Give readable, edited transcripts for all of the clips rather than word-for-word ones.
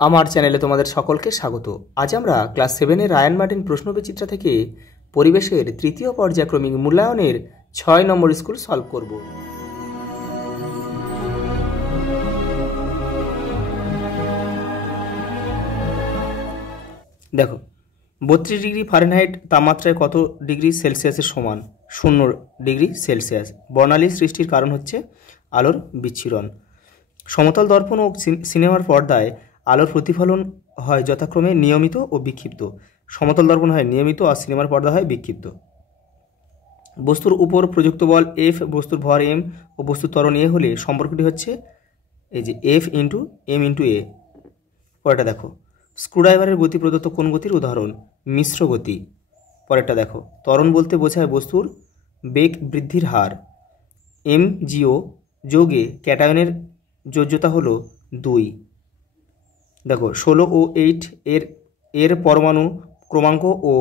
আমার চ্যানেলে তোমাদের সকলকে স্বাগত। আজ আমরা ক্লাস 7-এর রায়ান মার্টিন প্রশ্নবিচিত্রা থেকে পরিবেশের তৃতীয় পর্যায়ক্রমিক মূল্যায়নের 6 নম্বর স্কুল সলভ করব। দেখো, 32 ডিগ্রি ফারেনহাইট তাপমাত্রায় কত ডিগ্রি সেলসিয়াসের সমান? 0 ডিগ্রি সেলসিয়াস। বর্ণালী সৃষ্টির কারণ হচ্ছে আলোর বিচ্ছুরণ। সমতল দর্পণ ও সিনেমার পর্দায় আলোর প্রতিফলন হয় যথাক্রমে নিয়মিত ও বিক্ষিপ্ত। সমতল দর্পণ হয় নিয়মিত আর সিনেমার পর্দা হয় বিক্ষিপ্ত। বস্তুর উপর প্রযুক্ত বল এফ, বস্তুর ভর এম ও বস্তুর ত্বরণ এ হলে সম্পর্কটি হচ্ছে এই যে এফ ইন্টু এম ইন্টু এ। পরেরটা দেখো, স্ক্রুড্রাইভারের গতি প্রদত্ত কোন গতির উদাহরণ? মিশ্র গতি। পরেরটা দেখো, ত্বরণ বলতে বোঝায় বস্তুর বেগ বৃদ্ধির হার। এম জিও যোগে ক্যাটায়নের যোজ্যতা হলো 2। দেখো, 16 ও 8 এর পরমাণু ক্রমাঙ্ক ও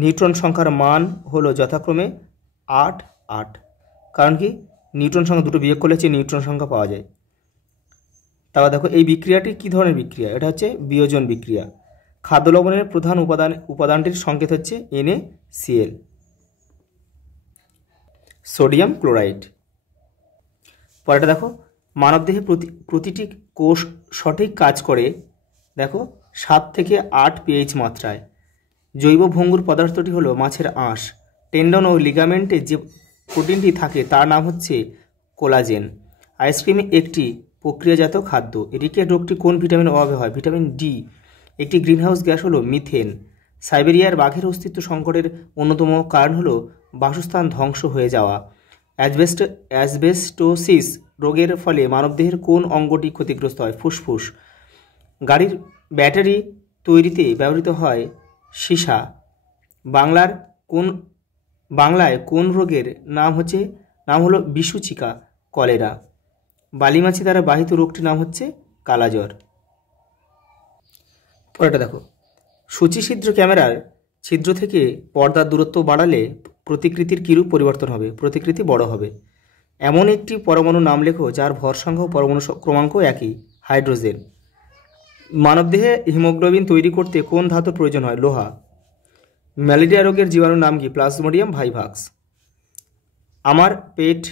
নিউট্রন সংখ্যার মান হলো যথাক্রমে 8, 8। কারণ কি? নিউট্রন সংখ্যা দুটো বিয়োগ করলে হচ্ছে নিউট্রন সংখ্যা পাওয়া যায়। তারপর দেখো, এই বিক্রিয়াটি কী ধরনের বিক্রিয়া? এটা হচ্ছে বিয়োজন বিক্রিয়া। খাদ্য লবণের প্রধান উপাদানটির সংকেত হচ্ছে NaCl, সোডিয়াম ক্লোরাইড। পরেরটা দেখো, মানবদেহে প্রতিটি কোষ সঠিক কাজ করে দেখো 7 থেকে 8 pH মাত্রায়। জৈব ভঙ্গুর পদার্থটি হলো মাছের আঁশ। টেন্ডন ও লিগামেন্টে যে প্রোটিনটি থাকে তার নাম হচ্ছে কোলাজেন। আইসক্রিম একটি প্রক্রিয়াজাত খাদ্য। রিকেট রোগটি কোন ভিটামিনের অভাবে হয়? Vitamin D. একটি গ্রিনহাউস গ্যাস হলো মিথেন। সাইবেরিয়ার বাঘের অস্তিত্ব সংকটের অন্যতম কারণ হলো বাসস্থান ধ্বংস হয়ে যাওয়া। অ্যাসবেস্টোসিস রোগের ফলে মানবদেহের কোন অঙ্গটি ক্ষতিগ্রস্ত হয়? ফুসফুস। গাড়ির ব্যাটারি তৈরিতে ব্যবহৃত হয় সীসা। বাংলায় কোন রোগের নাম হলো বিশুচিকা কলেরা। বালিমাছি দ্বারা বাহিত রোগটির নাম হচ্ছে কালাজ্বর। পরেরটা দেখো, সূচিছিদ্র ক্যামেরার ছিদ্র থেকে পর্দার দূরত্ব বাড়ালে প্রতিকৃতির কিরূপ পরিবর্তন হবে? প্রতিকৃতি বড় হবে। এমন একটি পরমাণুর নাম লেখো যার ভর সংখ্যা ও পরমাণু ক্রমাঙ্ক একই। হাইড্রোজেন। মানবদেহে হিমোগ্লোবিন তৈরি করতে কোন ধাতুর প্রয়োজন হয়? লোহা। ম্যালেরিয়া রোগের জীবাণুর নাম কি? প্লাজমোডিয়াম ভাইভাক্স। আমার পেট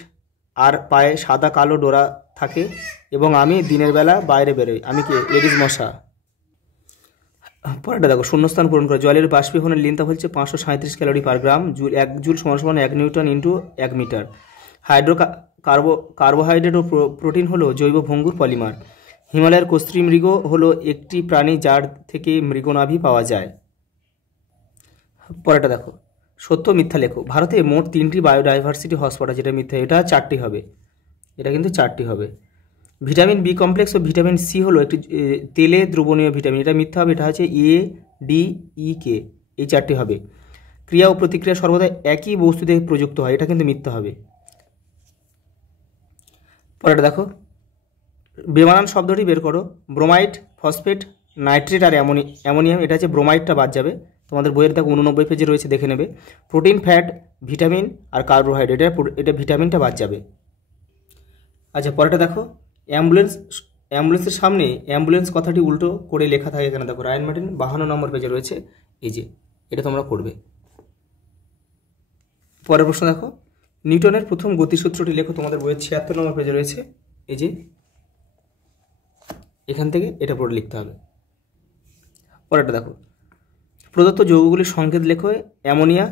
আর পায়ে সাদা কালো ডোরা থাকে এবং আমি দিনের বেলা বাইরে বেরোই, আমি কি? এডিস মশা। পরেরটা দেখো, শূন্যস্থান পূরণ করে। জলের বাষ্পীভবনের লিনতাপ হচ্ছে 537 ক্যালোরি পার গ্রাম। এক জুল সমান 1 নিউটন ইন্টু 1 মিটার। কার্বোহাইড্রেট ও প্রোটিন হলো জৈব ভঙ্গুর পলিমার। হিমালয়ের কস্তুরী মৃগ হলো একটি প্রাণী যার থেকে মৃগনাভি পাওয়া যায়। পরেরটা দেখো, সত্য মিথ্যা লেখো। ভারতে মোট 3টি বায়োডাইভার্সিটি হটস্পট আছে, যেটা মিথ্যা। এটা 4টি হবে, এটা কিন্তু 4টি হবে। ভিটামিন বি কমপ্লেক্স ও ভিটামিন সি হলো একটি তেলে দ্রবণীয় ভিটামিন, এটা মিথ্যা হবে। এটা হচ্ছে ADEK, এই 4টি হবে। ক্রিয়া ও প্রতিক্রিয়া সর্বদা একই বস্তুতে প্রযুক্ত হয়, এটা কিন্তু মিথ্যা হবে। পরেরটা দেখো, বেমানান শব্দটি বের করো। ব্রোমাইড, ফসফেট, নাইট্রেট আর অ্যামোনিয়াম। এটা হচ্ছে ব্রোমাইডটা বাদ যাবে। তোমাদের বইয়ের দেখো 89 পেজে রয়েছে, দেখে নেবে। প্রোটিন, ফ্যাট, ভিটামিন আর কার্বোহাইড্রেট, এটা ভিটামিনটা বাদ যাবে। আচ্ছা, পরেরটা দেখো, অ্যাম্বুলেন্সের সামনে অ্যাম্বুলেন্স কথাটি উল্টো করে লেখা থাকে এখানে দেখো। রায়ান মার্টিন 52 নম্বর পেজে রয়েছে, এই যে এটা তোমরা করবে। পরের প্রশ্ন দেখো, নিউটনের প্রথম গতিসূত্রটি লেখো। তোমাদের বইয়ের 76 নম্বর পেজে রয়েছে, এই যে এখান থেকে এটা পড়ে লিখতে হবে। পরেরটা দেখো, প্রদত্ত যৌগগুলির সংকেত লেখো। Ammonia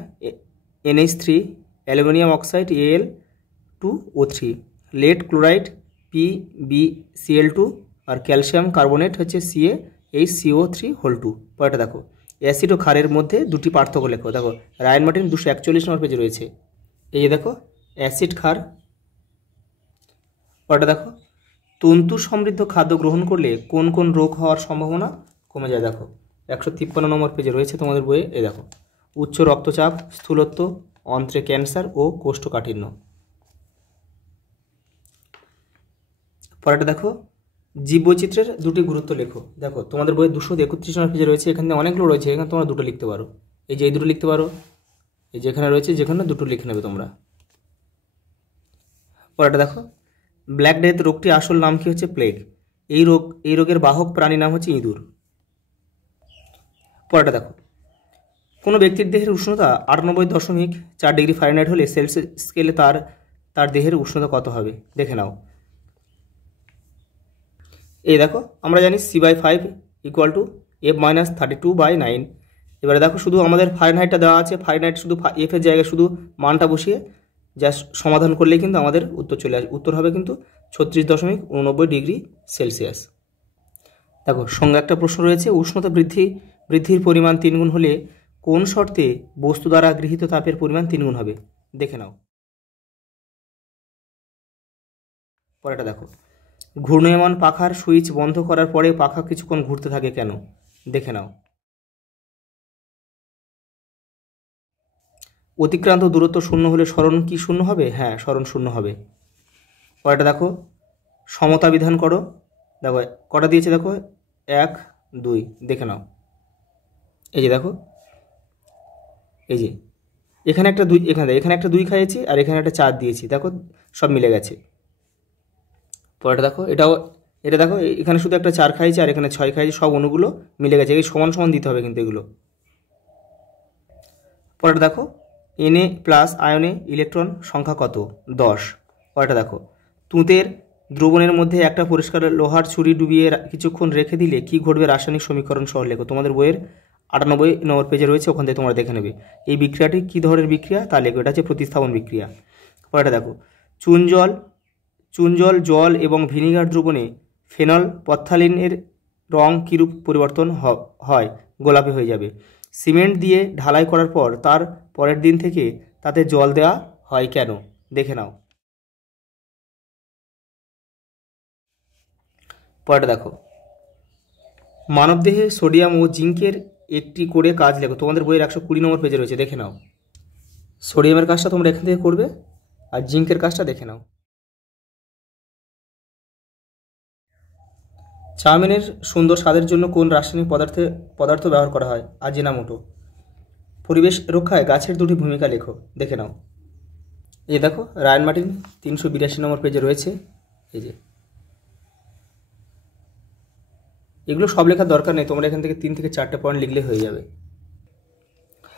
NH3, aluminium oxide Al2O3, lead chloride PbCl2 আর ক্যালসিয়াম কার্বনেট হচ্ছে CaHCO3(2). পরেরটা দেখো, অ্যাসিড ও ক্ষারের মধ্যে দুটি পার্থক্য লেখো। দেখো, রায়ান মার্টিন 241 নম্বর পেজে রয়েছে, এই যে দেখো অ্যাসিড ক্ষার। পরেরটা দেখো, তন্তু সমৃদ্ধ খাদ্য গ্রহণ করলে কোন কোন রোগ হওয়ার সম্ভাবনা কমে যায়? দেখো 153 নম্বর পেজে রয়েছে তোমাদের বইয়ে, এই দেখো। উচ্চ রক্তচাপ, স্থূলত্ব, অন্ত্রে ক্যান্সার ও কোষ্ঠকাঠিন্য। পরেরটা দেখো, জীববৈচিত্র্যের দুটি গুরুত্ব লেখো। দেখো, তোমাদের বইয়ে 231 নম্বর পেজে রয়েছে, এখানে অনেকগুলো রয়েছে, এখানে তোমরা দুটো লিখতে পারো। এই যে এই দুটো লিখতে পারো, এই যেখানে রয়েছে, যেখানে দুটো লিখে নেবে তোমরা। পরেরটা দেখো, ব্ল্যাক ডেথ রোগটি আসল নাম কি হচ্ছে? প্লেগ। এই রোগের বাহক প্রাণীর নাম হচ্ছে ইঁদুর। পরেরটা দেখো, কোনো ব্যক্তির দেহের উষ্ণতা 98.4 ডিগ্রি ফারেনহাইট হলে সেলসিয়াস স্কেলে তার দেহের উষ্ণতা কত হবে দেখে নাও। এই দেখো, আমরা জানি C/5 = F-32/9। এবারে দেখো, শুধু আমাদের ফারেনহাইটটা দেওয়া আছে, ফারেনহাইট শুধু এফ এর জায়গায় শুধু মানটা বসিয়ে জাস্ট সমাধান করলেই কিন্তু আমাদের উত্তর চলে আসবে। উত্তর হবে কিন্তু 36.89 ডিগ্রি সেলসিয়াস। দেখো, সঙ্গে একটা প্রশ্ন রয়েছে, উষ্ণতা বৃদ্ধির পরিমাণ 3 গুণ হলে কোন শর্তে বস্তু দ্বারা গৃহীত তাপের পরিমাণ 3 গুণ হবে দেখে নাও। পরেরটা দেখো, ঘূর্ণায়মান পাখার সুইচ বন্ধ করার পরে পাখা কিছুক্ষণ ঘুরতে থাকে কেন দেখে নাও। অতিক্রান্ত দূরত্ব 0 হলে সরণ কি 0 হবে? হ্যাঁ, সরণ 0 হবে। পরেরটা দেখো, সমতা বিধান করো। দেখো কটা দিয়েছে, দেখো 1 2 দেখে নাও। এই যে দেখো, এই যে এখানে একটা 2, এখানে একটা 2 খাইয়েছি আর এখানে একটা 4 দিয়েছি, দেখো সব মিলে গেছে। পরেরটা দেখো, এটা দেখো, এখানে শুধু একটা 4 খাইয়েছি আর এখানে 6 খাইয়েছি, সব অণুগুলো মিলে গেছে। এই সমান সমান দিতে হবে কিন্তু এগুলো। পরেরটা দেখো, Na+ আয়নে ইলেকট্রন সংখ্যা কত? 10। পরেরটা দেখো, তুঁতের দ্রবণের মধ্যে একটা পরিষ্কার লোহার ছুরি ডুবিয়ে কিছুক্ষণ রেখে দিলে কি ঘটবে রাসায়নিক সমীকরণ সহ লেখো। তোমাদের বইয়ের 98 নম্বর পেজে রয়েছে, ওখান থেকে তোমরা দেখে নেবে। এই বিক্রিয়াটি কী ধরনের বিক্রিয়া তা লেখো। এটা হচ্ছে প্রতিস্থাপন বিক্রিয়া। পরেরটা দেখো, চুন জল এবং ভিনিগার দ্রবণে ফেনল পথ্যালিনের রং কীরূপ পরিবর্তন হয়? গোলাপি হয়ে যাবে। সিমেন্ট দিয়ে ঢালাই করার পর তার পরের দিন থেকে তাতে জল দেওয়া হয় কেন দেখে নাও। পরেরটা দেখো, মানবদেহে সোডিয়াম ও জিঙ্কের একটি করে কাজ লেখো। তোমাদের বইয়ের 120 নম্বর পেজে রয়েছে, দেখে নাও। সোডিয়ামের কাজটা তোমরা এখান থেকে করবে আর জিঙ্কের কাজটা দেখে নাও। চাউমিনের সুন্দর স্বাদের জন্য কোন রাসায়নিক পদার্থ ব্যবহার করা হয়? আজিনামোটো। পরিবেশ রক্ষায় গাছের 2টি ভূমিকা লেখো, দেখে নাও। এই দেখো, রায়ান মার্টিন 382 নম্বর পেজে রয়েছে। এই যে এগুলো সব লেখার দরকার নেই, তোমরা এখান থেকে 3 থেকে 4টে পয়েন্ট লিখলে হয়ে যাবে।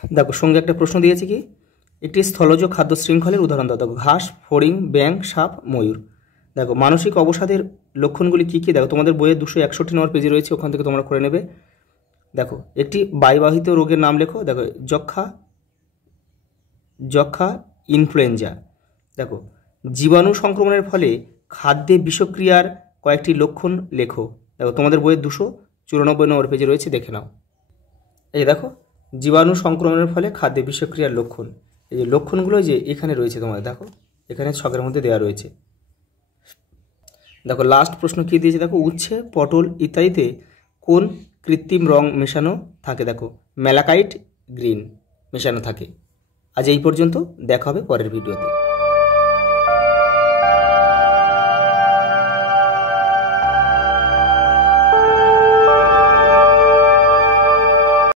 দেখো, সঙ্গে একটা প্রশ্ন দিয়েছি, কি একটি স্থলজ খাদ্য শৃঙ্খলের উদাহরণ দাও। দেখো, ঘাস, ফড়িং, ব্যাঙ, সাপ, ময়ূর। দেখো, মানসিক অবসাদের লক্ষণগুলি কী কী? দেখো, তোমাদের বইয়ে 261 নম্বর পেজে রয়েছে, ওখান থেকে তোমরা করে নেবে। দেখো, একটি বায়ুবাহিত রোগের নাম লেখো। দেখো, যক্ষা, ইনফ্লুয়েঞ্জা। দেখো, জীবাণু সংক্রমণের ফলে খাদ্যে বিষক্রিয়ার কয়েকটি লক্ষণ লেখো। দেখো, তোমাদের বইয়ের 294 নম্বর পেজে রয়েছে, দেখে নাও। এই যে দেখো, জীবাণু সংক্রমণের ফলে খাদ্যে বিষক্রিয়ার লক্ষণ। এই যে লক্ষণগুলো যে এখানে রয়েছে, তোমাদের দেখো এখানে ছকের মধ্যে দেওয়া রয়েছে। দেখো, লাস্ট প্রশ্ন কী দিয়েছে, দেখো, উচ্ছে, পটল ইত্যাদিতে কোন কৃত্রিম রং মেশানো থাকে? দেখো, ম্যালাকাইট গ্রিন মেশানো থাকে। আজ এই পর্যন্ত, দেখা হবে পরের ভিডিওতে।